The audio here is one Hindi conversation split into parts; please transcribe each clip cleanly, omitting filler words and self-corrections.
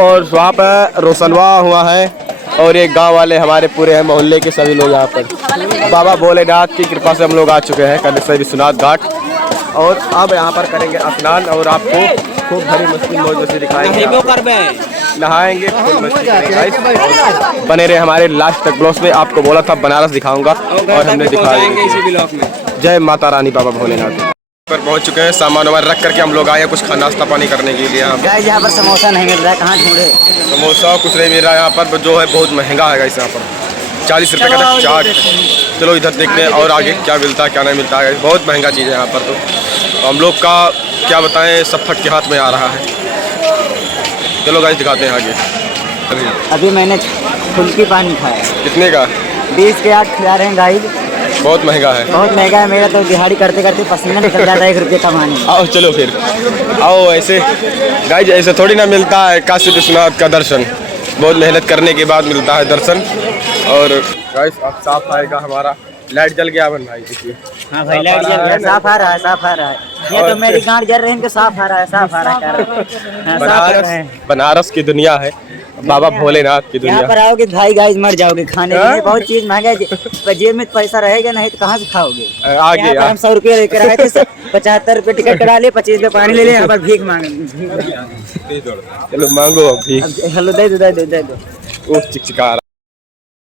और वहाँ पर रोशनवा हुआ है और ये गांव वाले हमारे पूरे हैं, मोहल्ले के सभी लोग यहाँ पर। बाबा भोलेनाथ की कृपा से हम लोग आ चुके हैं कंडेश्वर विश्वनाथ घाट और अब यहाँ पर करेंगे स्नान और आपको खूब भरी मस्ती मौज मस्ती दिखाएंगे, नहाएंगे, खूब मस्ती करेंगे। बने रहे हमारे लास्ट तक ब्लॉग में। आपको बोला था बनारस दिखाऊंगा और हमने दिखाया इसी ब्लॉग में। जय माता रानी बाबा भोलेनाथ। पर पहुंच चुके हैं, सामान वामान रख करके हम लोग आए हैं कुछ खाना नाश्ता पानी करने के लिए। यहाँ पर समोसा नहीं मिल रहा है, कहाँ ढूंढे समोसा? कुछ नहीं मिल रहा है यहाँ पर, जो है बहुत महंगा है गाइस। यहाँ पर 40 रुपये का चाट। चलो इधर देखते हैं और आगे क्या मिलता है क्या नहीं मिलता है। बहुत महंगा चीज़ है यहाँ पर। तो हम लोग का क्या बताएं, सब फट के हाथ में आ रहा है। चलो गाइस दिखाते हैं आगे। अभी मैंने फुल्की पानी खाया। कितने का? 20 के 8 खिला रहे हैं गाइस। बहुत महंगा है, बहुत महंगा है। मेरा तो दिहाड़ी करते करते पसीना निकल जाता है 1 रुपये कमाने। आओ चलो फिर आओ। ऐसे गाइस ऐसे थोड़ी ना मिलता है काशी विश्वनाथ का दर्शन, बहुत मेहनत करने के बाद मिलता है दर्शन। और गाइस अब साफ आएगा हमारा। लाइट जल गया बन भाई, देखिए। हाँ भाई लाइट जल गया, साफ आ रहा है, साफ आ रहा है। ये तो मेरी गांड जल रही है, इनके साफ आ रहा है, साफ आ रहा है। बनारस की दुनिया है, बाबा भोलेनाथ की दुनिया। यहाँ पर आओगे भाई गाइस मर जाओगे। खाने के लिए बहुत चीज महंगा है, जेब में पैसा रहेगा नहीं तो कहाँ से खाओगे। आगे हम 100 रुपये लेकर आए थे, 75 रुपये टिकट करा लिए, 25 रुपये पानी ले ले। यहाँ पर भीख मांगे। चलो मांगो भीख। हेलो दे दो। चिकचिका।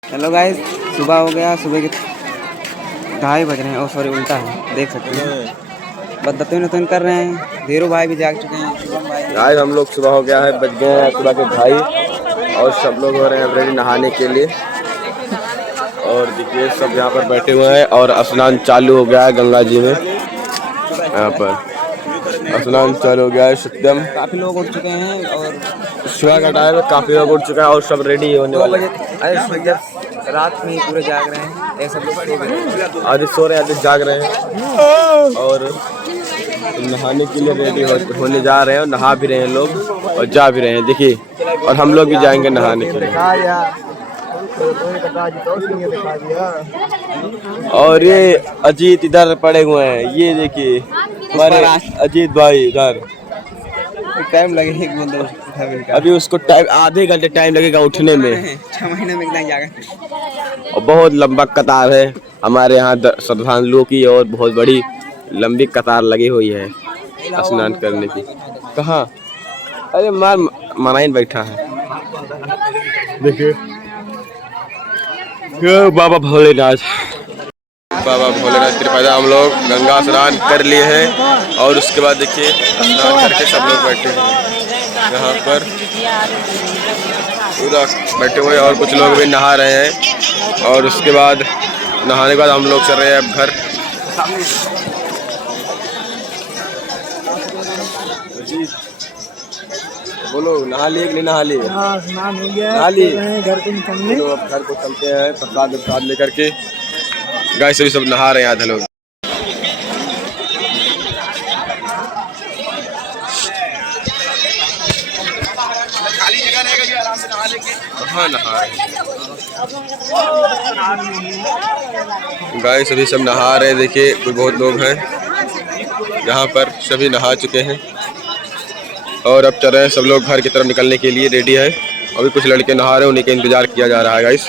हेलो गाइस, सुबह हो गया, सुबह के 2:30 बज रहे हैं। सॉरी उल्टा है, देख सकते हैं। बदतमीजी कर रहे हैं। धीरू भाई भी जाग चुके हैं। आज हम लोग सुबह हो गया है, बज गए हैं सुबह के 2:30 और सब लोग हो रहे हैं रेडी नहाने के लिए। और देखिए सब यहाँ पर बैठे हुए हैं और स्नान चालू हो गया है गंगा जी में। यहाँ पर स्नान चालू हो गया है सत्यम। काफी लोग उठ चुके हैं और सुबह का टाइम है, काफी लोग उठ चुका है और सब रेडी होने वाले हैं। रात में ही पूरे जाग रहे हैं। ऐसा आधे सो रहे हैं, आधे जाग रहे हैं और नहाने के लिए रेडी होने जा रहे हैं। और नहा भी रहे हैं लोग और जा भी रहे हैं, देखिए। और हम लोग भी जाएंगे नहाने के लिए। और ये अजीत इधर पड़े हुए हैं, ये देखिए हमारे अजीत भाई इधर। टाइम लगेगा अभी उसको टाइम आधे घंटे टाइम लगेगा उठने में। 6 महीने में इतना जाएगा। और बहुत लंबा कतार है हमारे यहाँ श्रद्धालुओं की और बहुत बड़ी लंबी कतार लगी हुई है स्नान करने की। कहाँ? अरे मनाइन बैठा है, देखिए बाबा भोलेनाथ। बाबा भोलेनाथ कृपा हम लोग गंगा स्नान कर लिए हैं और उसके बाद देखिए स्नान करके सब लोग बैठे हैं यहाँ पर पूरा बैठे हुए। और कुछ लोग भी नहा रहे हैं और उसके बाद नहाने के बाद हम लोग चल रहे हैं अब घर। बोलो नहा लिए कि नहीं नहा लिए? नहा लिए। घर को निकलने तो अब घर को चलते हैं प्रसाद लेकर के। गाय सभी सब नहा रहे हैं आधे लोग। कहाँ नहा रहे हैं गाय सभी सब नहा रहे हैं। देखिए कोई बहुत लोग हैं यहाँ पर, सभी नहा चुके हैं और अब चल रहे हैं सब लोग घर की तरफ निकलने के लिए रेडी है। अभी कुछ लड़के नहा रहे हैं, उन्हीं का इंतजार किया जा रहा है गाइस।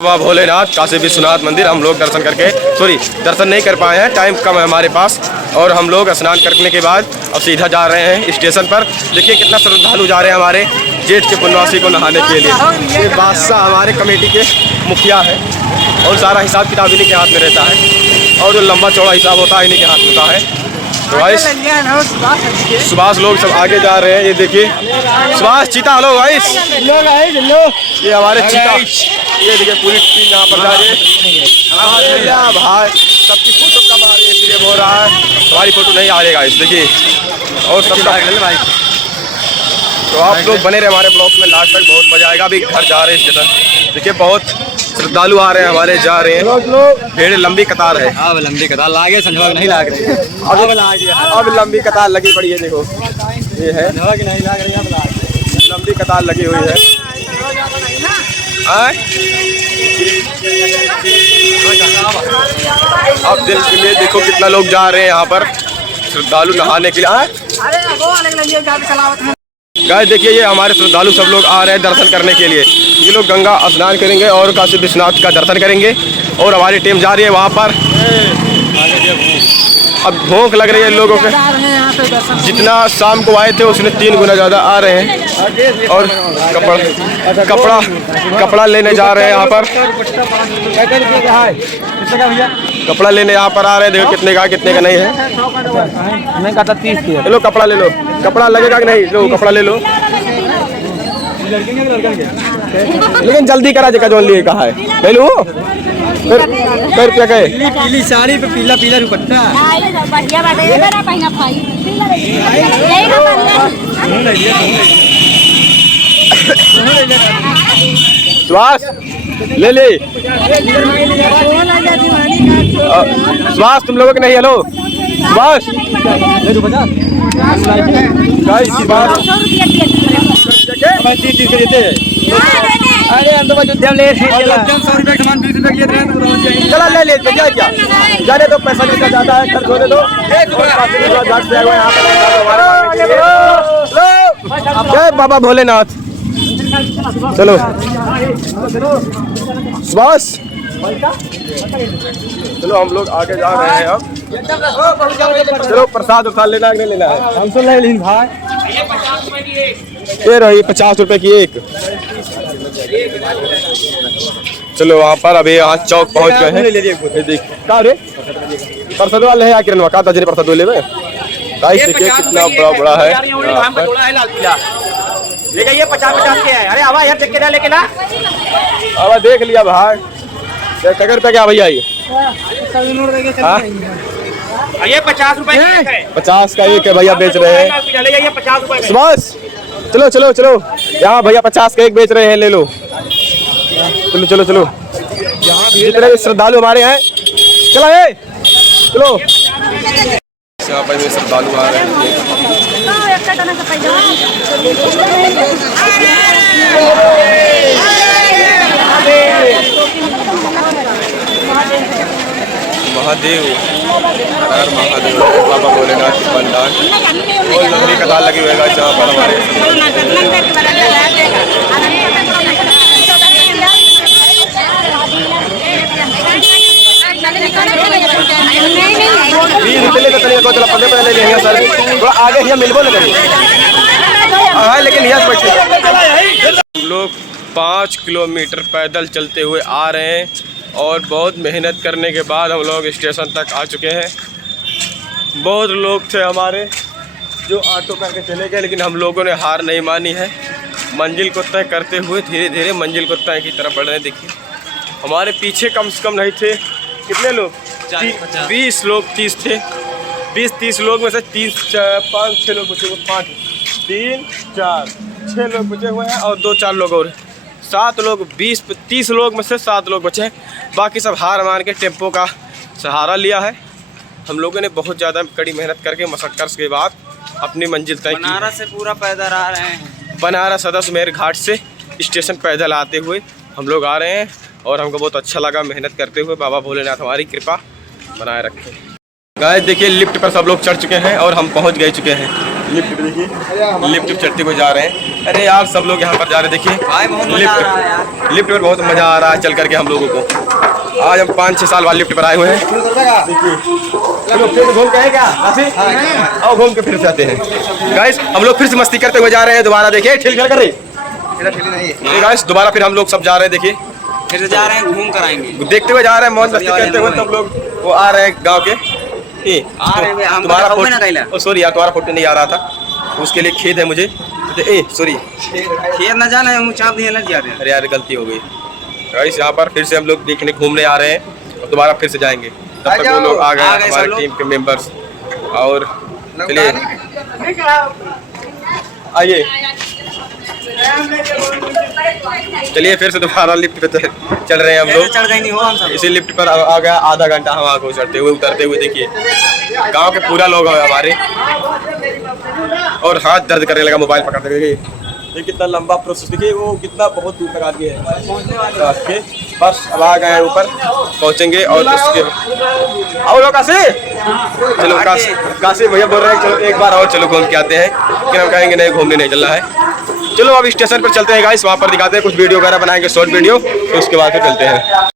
बाबा भोलेनाथ काशी विश्वनाथ मंदिर हम लोग दर्शन नहीं कर पाए हैं, टाइम कम है हमारे पास। और हम लोग स्नान करने के बाद अब सीधा जा रहे हैं स्टेशन पर। देखिए कितना श्रद्धालु जा रहे हैं हमारे जेठ के पुण्यवासी को नहाने के लिए। ये बादशाह हमारे कमेटी के मुखिया है और सारा हिसाब किताब इन्हीं के हाथ में रहता है और जो लंबा चौड़ा हिसाब होता है इन्हीं के हाथ में होता है। तो गाइस सुभाष लोग सब आगे जा रहे हैं। ये देखिए सुभाष चीता। हेलो गाइस, ये हमारे चीता। ये देखिए पूरी टीम यहाँ पर जा रही है भाई। सबकी फोटो कब आ रही है इसलिए बोल रहा है, हमारी फोटो नहीं आ रही गाइस। देखिए और सबका भाई। तो आप लोग बने रहे हमारे ब्लॉग में लास्ट तक, बहुत मजा आएगा। अभी घर जा रहे हैं स्टेशन। देखिए बहुत श्रद्धालु आ रहे हैं हमारे, जा रहे हैं। भीड़ लंबी कतार है। अब लंबी कतार लागे, संजवा नहीं लाग रही। अब लंबी कतार लगी पड़ी है, देखो ये है लंबी कतार लगी हुई है। अब दिल के लिए देखो कितना लोग जा रहे हैं यहाँ पर श्रद्धालु नहाने के लिए। गाइस देखिए ये हमारे श्रद्धालु सब लोग आ रहे हैं दर्शन करने के लिए। ये लोग गंगा स्नान करेंगे और काशी विश्वनाथ का दर्शन करेंगे और हमारी टीम जा रही है वहाँ पर। अब भूख लग रही है लोगों को, जितना शाम को आए थे उसने 3 गुना ज़्यादा आ रहे हैं। और कपड़ा लेने जा रहे हैं यहाँ पर, कपड़ा लेने यहाँ पर आ रहे हैं। देखो कितने का नहीं है। मैं कहता 30 की। लो कपड़ा ले लो, कपड़ा लगेगा कि नहीं? लो कपड़ा ले लो, लेकिन जल्दी करा जगह जो लिए कहा है ले लो। फिर क्या कहे? पीली साड़ी पे पीला पीला दुपट्टा। सुभाष ले ले, सुभाष तुम लोगों के नहीं? हेलो सुभाष, अरे हम तो उद्यम ले 100 रुपये का सामान 20 रुपये किए थे। चला ले ले क्या क्या जाने दो, पैसा निकल जाता है, खर्च होने दो। जय बाबा भोलेनाथ। चलो सुभाष, चलो हम लोग आगे जा रहे हैं अब। चलो प्रसाद उठा लेना नहीं लेना है? हमसे ले लीन भाई। ये रही 50 रुपए की एक। चलो वहाँ पर अभी यहाँ चौक पहुँच गए हैं। कहाँ रे प्रसाद वाले है? किरण कहा था जिन्हें प्रसाद ले गाइस देखिए कितना बड़ा है। ले जाइए 50-50 के है। अरे आवा यार देख के लेके ना। अब देख लिया भाई, टगर पे क्या भैया? ये ये 50 रुपए है। 50 का एक है भैया बेच रहे हैं। ले जाइए 50 रुपए। सुभाष चलो चलो चलो, यहाँ भैया 50 का एक बेच रहे हैं, ले लो। चलो चलो चलो, जितने भी श्रद्धालु हमारे हैं चलो ये चलो। यहाँ पर भी श्रद्धालु आ रहे हैं। महादेव हर महादेव बाबा भोलेनाथ की पंडाल और लंबी कतार लगी हुई है जहाँ पर हमारे थोड़ा आगे यहाँ मिलबो न करिए। हाँ लेकिन यहाँ बैठे हम लोग 5 किलोमीटर पैदल चलते हुए आ रहे हैं और बहुत मेहनत करने के बाद हम लोग स्टेशन तक आ चुके हैं। बहुत लोग थे हमारे जो ऑटो करके चले गए, लेकिन हम लोगों ने हार नहीं मानी है। मंजिल को तय करते हुए धीरे धीरे मंजिल को तय की तरफ बढ़ रहे हैं। देखिए हमारे पीछे कम से कम नहीं थे कितने लोग, 20 लोग 30 थे। 20-30 लोग में से 5-6 लोग बचे हुए, 5 3 4 6 लोग बचे हुए हैं और 2-4 लोग और 7 लोग। 20-30 लोग में से 7 लोग बचे हैं, बाकी सब हार मान के टेम्पो का सहारा लिया है। हम लोगों ने बहुत ज़्यादा कड़ी मेहनत करके मशक्क़त के बाद अपनी मंजिल तय की। बनारस से पूरा पैदल आ रहे हैं। बनारस सदस्यमेर घाट से स्टेशन पैदल आते हुए हम लोग आ रहे हैं और हमको बहुत अच्छा लगा मेहनत करते हुए। बाबा भोलेनाथ हमारी कृपा बनाए रखें। गाइस देखिए लिफ्ट पर सब लोग चढ़ चुके हैं और हम पहुंच गए चुके हैं। लिफ्ट देखिए, लिफ्ट चढ़ते हुए जा रहे हैं। अरे यार सब लोग यहाँ पर जा रहे हैं। देखिए लिफ्ट पर बहुत मज़ा आ रहा है चल करके हम लोगों को। आज हम 5-6 साल बाद लिफ्ट पर आए हुए हैं। देखिए चलो फिर घूम के आए क्या और घूम के फिर से आते हैं। गाइस हम लोग फिर से मस्ती करते हुए जा रहे हैं। दोबारा देखिए ठेल कर रहे गाइस, दोबारा फिर हम लोग सब जा रहे हैं। देखिए फिर से जा रहे हैं, घूम कर आएंगे, देखते हुए जा रहे हैं, मौज मस्ती करते हुए। सब लोग वो आ रहे हैं गाँव के। तुम्हारा फोटो, सॉरी यार तुम्हारा फोटो नहीं आ रहा था, उसके लिए खेद है मुझे। सॉरी खेद न जाना है, चाप दिया न जा रहे हैं। अरे यार गलती हो गई। गाइस यहाँ पर फिर से हम लोग देखने घूमने आ रहे हैं और दोबारा फिर से जाएंगे। तब तक वो लोग आ गए हमारे टीम के मेंबर्स। और चलिए आइए, चलिए फिर से दोबारा लिफ्ट पे चल रहे हैं हम लोग। इसी लिफ्ट पर आ गया आधा घंटा हम आगे चढ़ते हुए उतरते हुए। देखिए गांव के पूरा लोग हैं हमारे और हाथ दर्द करने लगा मोबाइल पकड़ते हुए। ये कितना लंबा प्रोसेस, देखिए वो कितना बहुत दूर तक आ गया है। बस अब आ गए हैं ऊपर, पहुंचेंगे और उसके आओ लोग काशी, चलो काशी भैया बोल रहे हैं चलो एक बार और चलो घूम के आते हैं, लेकिन हम कहेंगे नहीं घूमने नहीं चल रहा है। चलो अब स्टेशन पर चलते हैं गाइस, वहाँ पर दिखाते हैं कुछ वीडियो वगैरह बनाएंगे, शॉर्ट वीडियो, तो उसके बाद फिर चलते हैं।